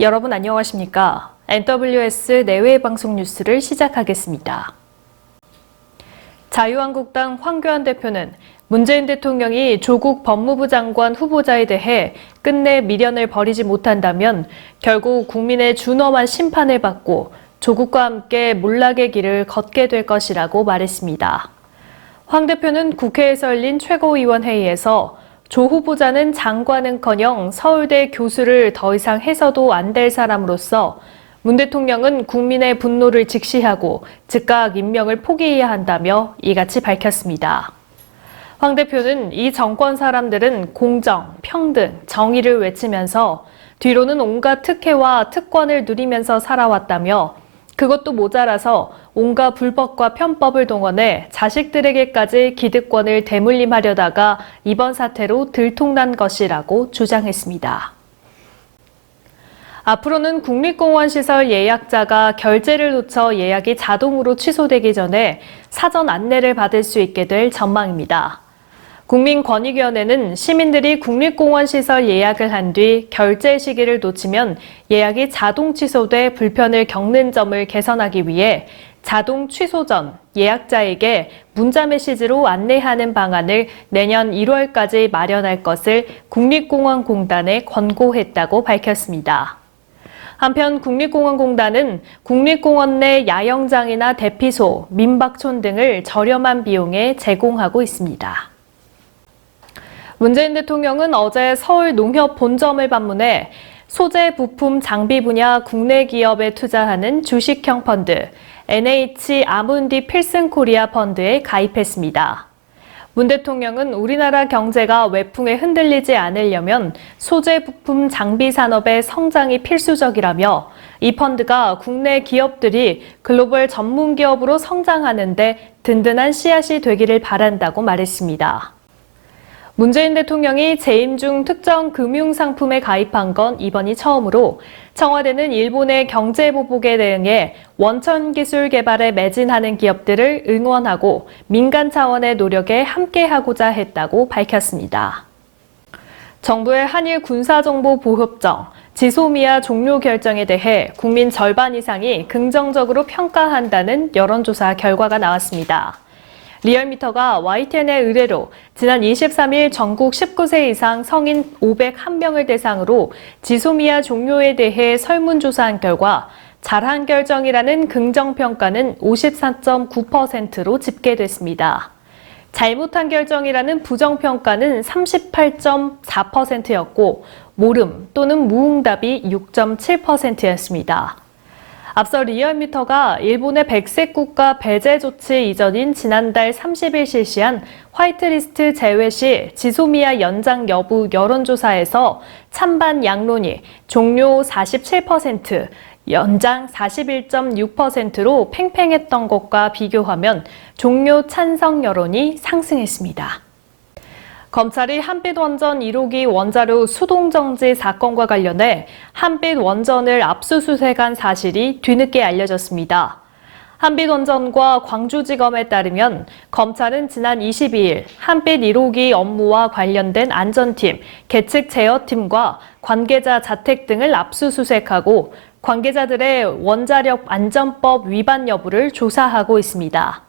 여러분 안녕하십니까? NWS 내외 방송 뉴스를 시작하겠습니다. 자유한국당 황교안 대표는 문재인 대통령이 조국 법무부 장관 후보자에 대해 끝내 미련을 버리지 못한다면 결국 국민의 준엄한 심판을 받고 조국과 함께 몰락의 길을 걷게 될 것이라고 말했습니다. 황 대표는 국회에서 열린 최고위원 회의에서 조 후보자는 장관은커녕 서울대 교수를 더 이상 해서도 안 될 사람으로서 문 대통령은 국민의 분노를 직시하고 즉각 임명을 포기해야 한다며 이같이 밝혔습니다. 황 대표는 이 정권 사람들은 공정, 평등, 정의를 외치면서 뒤로는 온갖 특혜와 특권을 누리면서 살아왔다며 그것도 모자라서 온갖 불법과 편법을 동원해 자식들에게까지 기득권을 대물림하려다가 이번 사태로 들통난 것이라고 주장했습니다. 앞으로는 국립공원 시설 예약자가 결제를 놓쳐 예약이 자동으로 취소되기 전에 사전 안내를 받을 수 있게 될 전망입니다. 국민권익위원회는 시민들이 국립공원 시설 예약을 한 뒤 결제 시기를 놓치면 예약이 자동 취소돼 불편을 겪는 점을 개선하기 위해 자동 취소 전 예약자에게 문자 메시지로 안내하는 방안을 내년 1월까지 마련할 것을 국립공원공단에 권고했다고 밝혔습니다. 한편 국립공원공단은 국립공원 내 야영장이나 대피소, 민박촌 등을 저렴한 비용에 제공하고 있습니다. 문재인 대통령은 어제 서울 농협 본점을 방문해 소재, 부품, 장비 분야 국내 기업에 투자하는 주식형 펀드 NH 아문디 필승 코리아 펀드에 가입했습니다. 문 대통령은 우리나라 경제가 외풍에 흔들리지 않으려면 소재, 부품, 장비 산업의 성장이 필수적이라며 이 펀드가 국내 기업들이 글로벌 전문 기업으로 성장하는 데 든든한 씨앗이 되기를 바란다고 말했습니다. 문재인 대통령이 재임 중 특정 금융상품에 가입한 건 이번이 처음으로 청와대는 일본의 경제보복에 대응해 원천 기술 개발에 매진하는 기업들을 응원하고 민간 차원의 노력에 함께하고자 했다고 밝혔습니다. 정부의 한일 군사정보보호협정, 지소미아 종료 결정에 대해 국민 절반 이상이 긍정적으로 평가한다는 여론조사 결과가 나왔습니다. 리얼미터가 YTN의 의뢰로 지난 23일 전국 19세 이상 성인 501명을 대상으로 지소미아 종료에 대해 설문조사한 결과 잘한 결정이라는 긍정평가는 54.9%로 집계됐습니다. 잘못한 결정이라는 부정평가는 38.4%였고 모름 또는 무응답이 6.7%였습니다. 앞서 리얼미터가 일본의 백색 국가 배제 조치 이전인 지난달 30일 실시한 화이트리스트 제외 시 지소미아 연장 여부 여론조사에서 찬반 양론이 종료 47%, 연장 41.6%로 팽팽했던 것과 비교하면 종료 찬성 여론이 상승했습니다. 검찰이 한빛 원전 1호기 원자료 수동정지 사건과 관련해 한빛 원전을 압수수색한 사실이 뒤늦게 알려졌습니다. 한빛 원전과 광주지검에 따르면 검찰은 지난 22일 한빛 1호기 업무와 관련된 안전팀, 계측 제어팀과 관계자 자택 등을 압수수색하고 관계자들의 원자력 안전법 위반 여부를 조사하고 있습니다.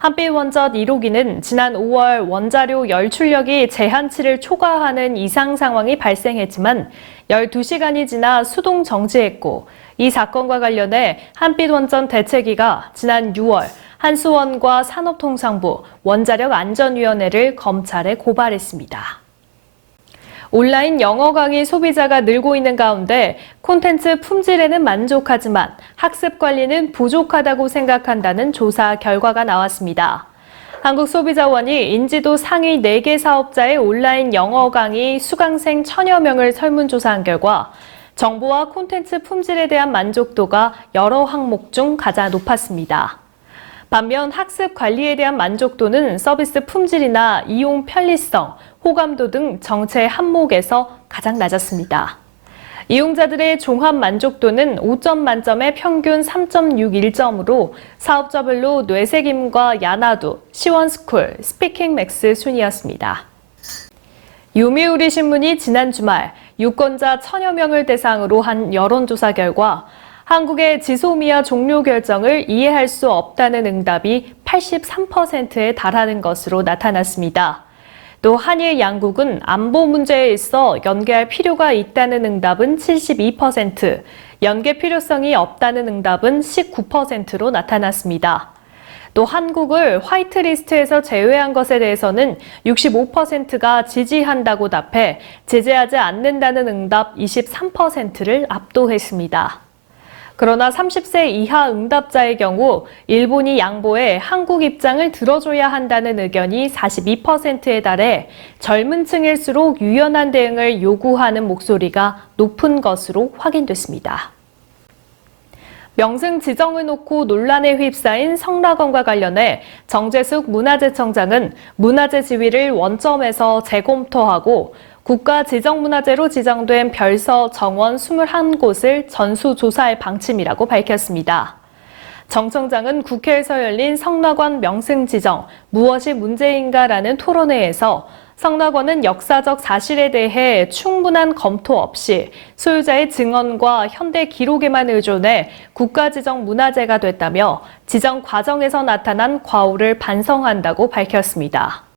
한빛 원전 1호기는 지난 5월 원자료 열출력이 제한치를 초과하는 이상 상황이 발생했지만 12시간이 지나 수동 정지했고 이 사건과 관련해 한빛 원전 대책위가 지난 6월 한수원과 산업통상부, 원자력안전위원회를 검찰에 고발했습니다. 온라인 영어 강의 소비자가 늘고 있는 가운데 콘텐츠 품질에는 만족하지만 학습 관리는 부족하다고 생각한다는 조사 결과가 나왔습니다. 한국소비자원이 인지도 상위 4개 사업자의 온라인 영어 강의 수강생 1000여 명을 설문조사한 결과 정보와 콘텐츠 품질에 대한 만족도가 여러 항목 중 가장 높았습니다. 반면 학습 관리에 대한 만족도는 서비스 품질이나 이용 편리성, 호감도 등 정체 항목에서 가장 낮았습니다. 이용자들의 종합 만족도는 5점 만점에 평균 3.61점으로 사업자별로 뇌새김과 야나두, 시원스쿨, 스피킹 맥스 순이었습니다. 요미우리 신문이 지난 주말 유권자 1,000여 명을 대상으로 한 여론조사 결과 한국의 지소미아 종료 결정을 이해할 수 없다는 응답이 83%에 달하는 것으로 나타났습니다. 또 한일 양국은 안보 문제에 있어 연계할 필요가 있다는 응답은 72%, 연계 필요성이 없다는 응답은 19%로 나타났습니다. 또 한국을 화이트리스트에서 제외한 것에 대해서는 65%가 지지한다고 답해 제재하지 않는다는 응답 23%를 압도했습니다. 그러나 30세 이하 응답자의 경우 일본이 양보해 한국 입장을 들어줘야 한다는 의견이 42%에 달해 젊은 층일수록 유연한 대응을 요구하는 목소리가 높은 것으로 확인됐습니다. 명승 지정을 놓고 논란에 휩싸인 성락원과 관련해 정재숙 문화재청장은 문화재 지위를 원점에서 재검토하고 국가지정문화재로 지정된 별서 정원 21곳을 전수조사할 방침이라고 밝혔습니다. 정 청장은 국회에서 열린 성락원 명승 지정 무엇이 문제인가라는 토론회에서 성락원은 역사적 사실에 대해 충분한 검토 없이 소유자의 증언과 현대 기록에만 의존해 국가지정 문화재가 됐다며 지정 과정에서 나타난 과오를 반성한다고 밝혔습니다.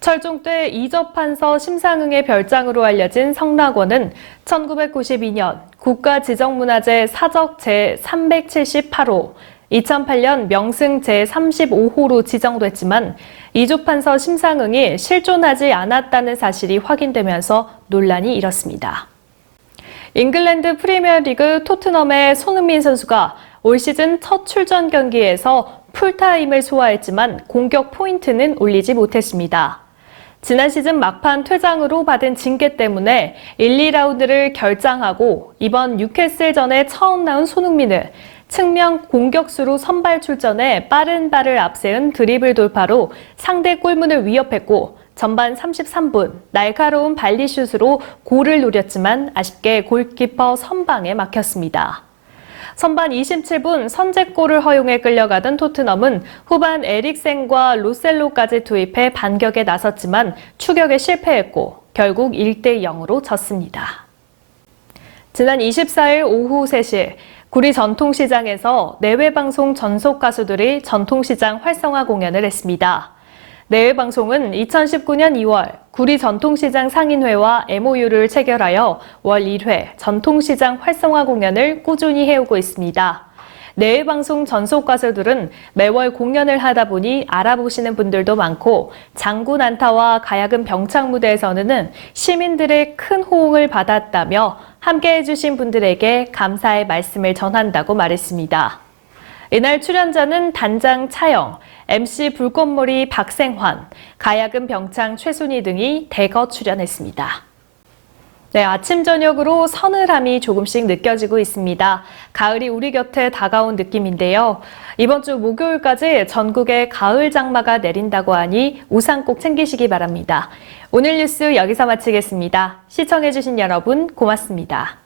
철종 때 이접판서 심상응의 별장으로 알려진 성락원은 1992년 국가지정문화재 사적 제378호, 2008년 명승 제35호로 지정됐지만 이접판서 심상응이 실존하지 않았다는 사실이 확인되면서 논란이 일었습니다. 잉글랜드 프리미어리그 토트넘의 손흥민 선수가 올 시즌 첫 출전 경기에서 풀타임을 소화했지만 공격 포인트는 올리지 못했습니다. 지난 시즌 막판 퇴장으로 받은 징계 때문에 1, 2라운드를 결장하고 이번 뉴캐슬전에 처음 나온 손흥민은 측면 공격수로 선발 출전해 빠른 발을 앞세운 드리블 돌파로 상대 골문을 위협했고 전반 33분 날카로운 발리슛으로 골을 노렸지만 아쉽게 골키퍼 선방에 막혔습니다. 선반 27분 선제골을 허용해 끌려가던 토트넘은 후반 에릭센과 로셀로까지 투입해 반격에 나섰지만 추격에 실패했고 결국 1대0으로 졌습니다. 지난 24일 오후 3시 구리 전통시장에서 내외방송 전속 가수들이 전통시장 활성화 공연을 했습니다. 내외방송은 2019년 2월 구리 전통시장 상인회와 MOU를 체결하여 월 1회 전통시장 활성화 공연을 꾸준히 해오고 있습니다. 내외방송 전속 가수들은 매월 공연을 하다 보니 알아보시는 분들도 많고 장군 안타와 가야금 병창 무대에서는 시민들의 큰 호응을 받았다며 함께해 주신 분들에게 감사의 말씀을 전한다고 말했습니다. 이날 출연자는 단장 차영, MC 불꽃머리 박생환, 가야금 병창 최순희 등이 대거 출연했습니다. 네, 아침 저녁으로 서늘함이 조금씩 느껴지고 있습니다. 가을이 우리 곁에 다가온 느낌인데요. 이번 주 목요일까지 전국에 가을 장마가 내린다고 하니 우산 꼭 챙기시기 바랍니다. 오늘 뉴스 여기서 마치겠습니다. 시청해주신 여러분 고맙습니다.